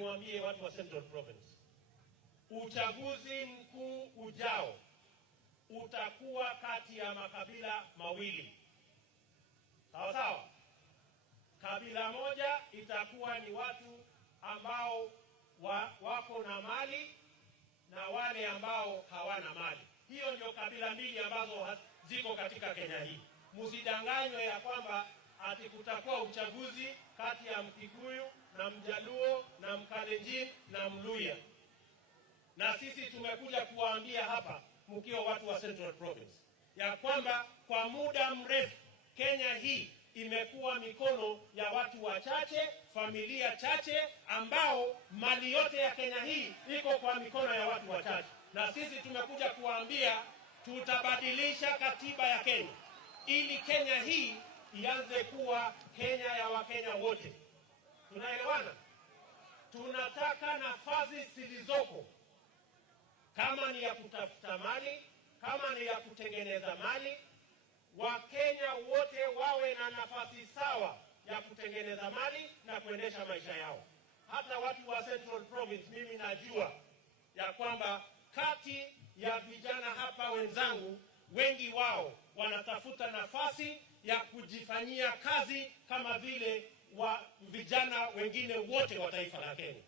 niwaambie watu wa Central Province, uchaguzi mkuu ujao utakuwa kati ya makabila mawili. Sawa sawa? Kabila moja itakuwa ni watu ambao wako na mali na wale ambao hawana mali. Hiyo ndio kabila mbili ambazo ziko katika Kenya hii. Msidanganywe ya kwamba ati kutakuwa uchaguzi kati ya Mkikuyu na Mjaluo na Mkalenjin na Mluya. Na sisi tumekuja kuwaambia hapa mkiwa watu wa Central Province ya kwamba kwa muda mrefu Kenya hii imekuwa mikono ya watu wachache, familia chache, ambao mali yote ya Kenya hii iko kwa mikono ya watu wachache. Na sisi tumekuja kuwaambia tutabadilisha katiba ya Kenya ili Kenya hii ianze kuwa Kenya ya Wakenya wote. Tunaelewana? Tunataka nafasi zilizoko, kama ni ya kutafuta mali, kama ni ya kutengeneza mali, Wakenya wote wawe na nafasi sawa ya kutengeneza mali na kuendesha maisha yao. Hata watu wa Central Province, mimi najua ya kwamba kati ya vijana hapa wenzangu, wengi wao wanatafuta nafasi ya kujifanyia kazi kama vile wa vijana wengine wote wa taifa la Kenya.